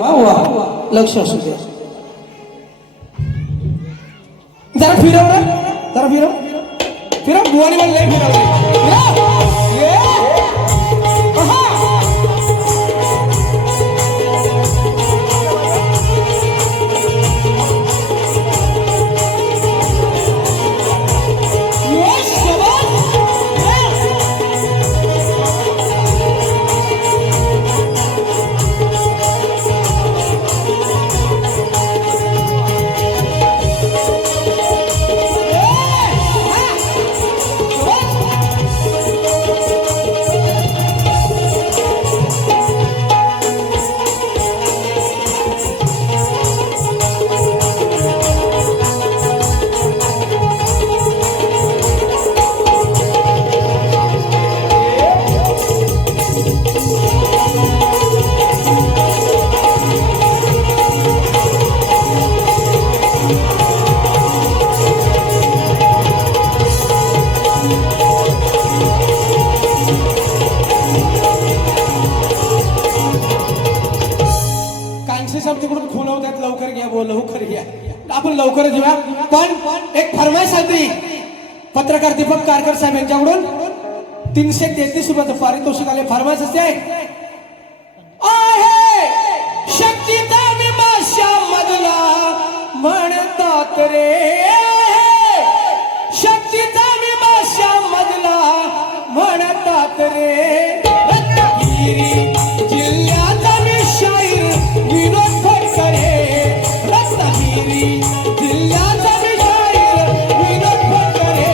वा वा लक्ष असू द्या. जरा फिरव रे, जरा फिरव फिरव बुवानी म्हणले फिरव. तिकडून खुलवतात लवकर घ्या लवकर घ्या आपण लवकर घेऊया. पण एक फरमाईश आली पत्रकार दीपक कारकर साहेब यांच्याकडून 333 रुपयाचं पारितोषिक आले. फरमाईश असते आहे शक्तीचा विमाशा मधला म्हणतात रे, शक्तीचा विमाशा मधला म्हणतात रे. रत्नागिरी जिल्ह्याचा शाहीर विनोद फडकरे, रत्नागिरी जिल्ह्याचा शाहीर विनोद फडकरे.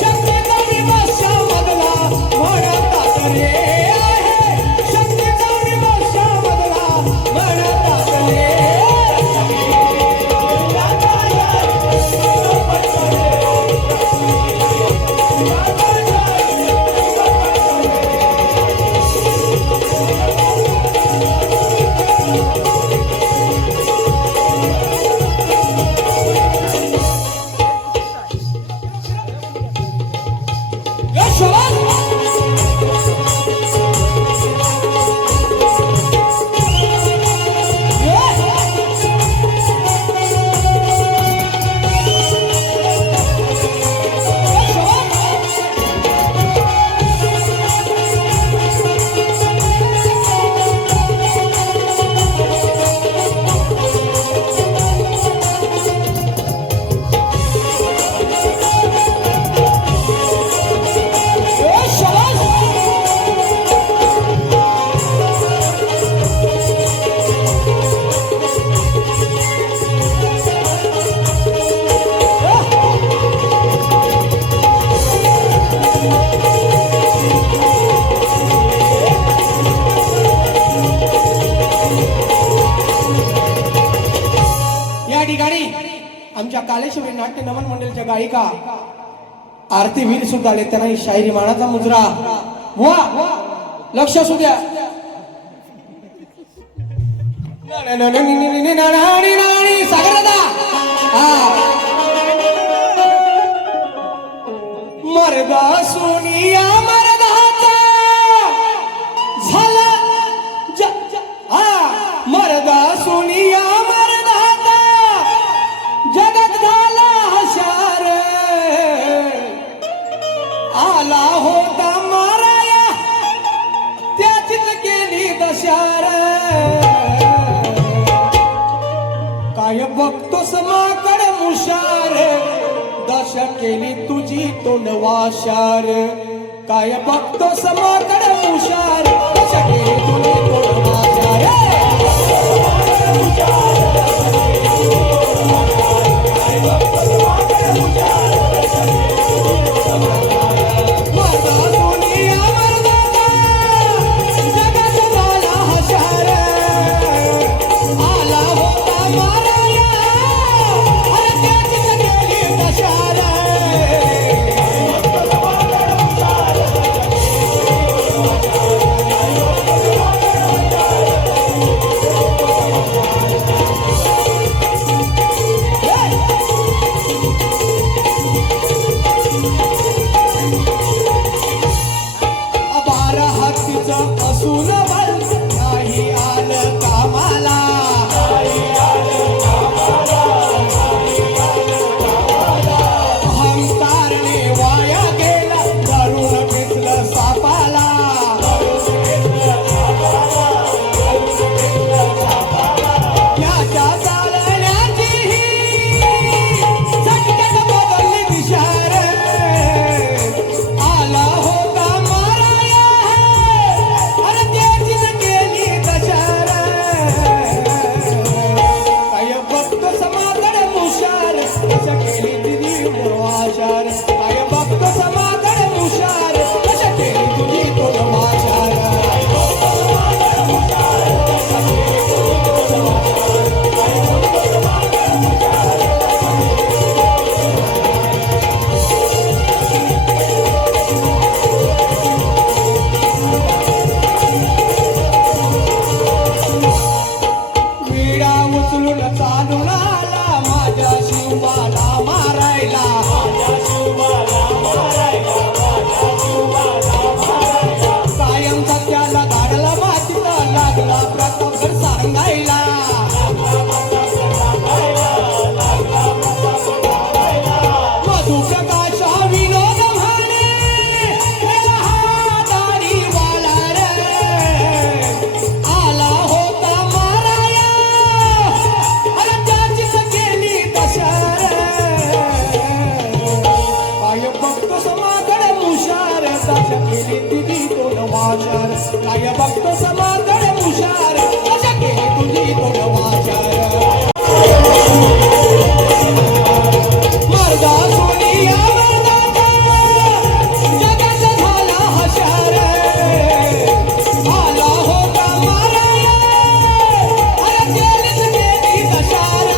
शक्तीचा विमर्शा मधला म्हणतात रे, शक्तीचा विमर्शा मधला म्हणतात रे. आमच्या कालेश्वरी नाट्य नमन मंडळच्या गायिका आरती वीर सुद्धा आले. त्यांना ही शायरी मानाचा मुजरा वा लक्ष असू द्या. सागर दादा मर्दा सोनिया मर्दाचा झाला मर्दा सोनिया जगत झाला हशार, आला होता माराया त्याचीच केली दशार. काय बघतोस माकड मुशार, दशा केली तुझी तोंडवाशार. काय बघतोस माकड मुशार, दशा केली तुझी तोंडवाशार. समाचार काय बघतो समाधान हुशार अशा केली तुझी तोंड वाचार मर्दा सोनिया मर्दाचा जगाचा झाला हशार आला होता माराया अरे केलीच केली दशार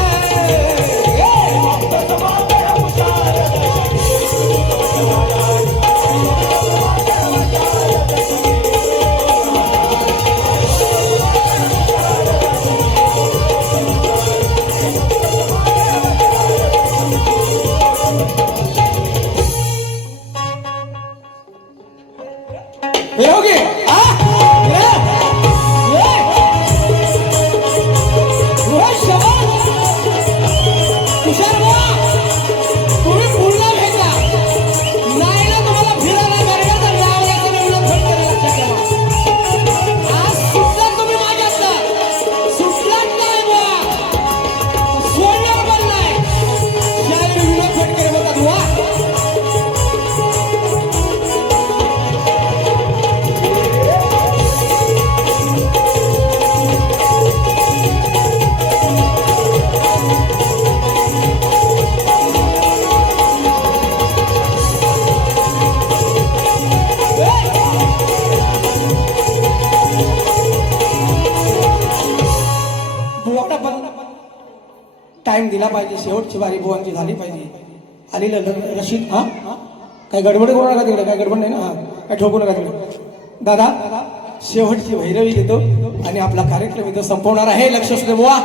योगी तुषार तुम्ही पूर्ण भेटा नाही ना तुम्हाला फिरायला गाडीला तर लावण्याचं निवडून फोन करा लक्षात ठेवा आज सुटला तुम्ही माझ्यात सुटलाच नाही बा सोडणार पण नाही शाळेत विनोद फेट करे बघा दुवा बुवाला पण टाइम दिला पाहिजे शेवटची बारी बुवांची झाली पाहिजे आलेलं रशीद हा काय गडबड करू नका तिकडे काय गडबड नाही ना हा काय ठोकू नका तिकडे दादा शेवटची भैरवी घेतो आणि आपला कार्यक्रम इथं संपवणार आहे लक्ष असू दे बुवा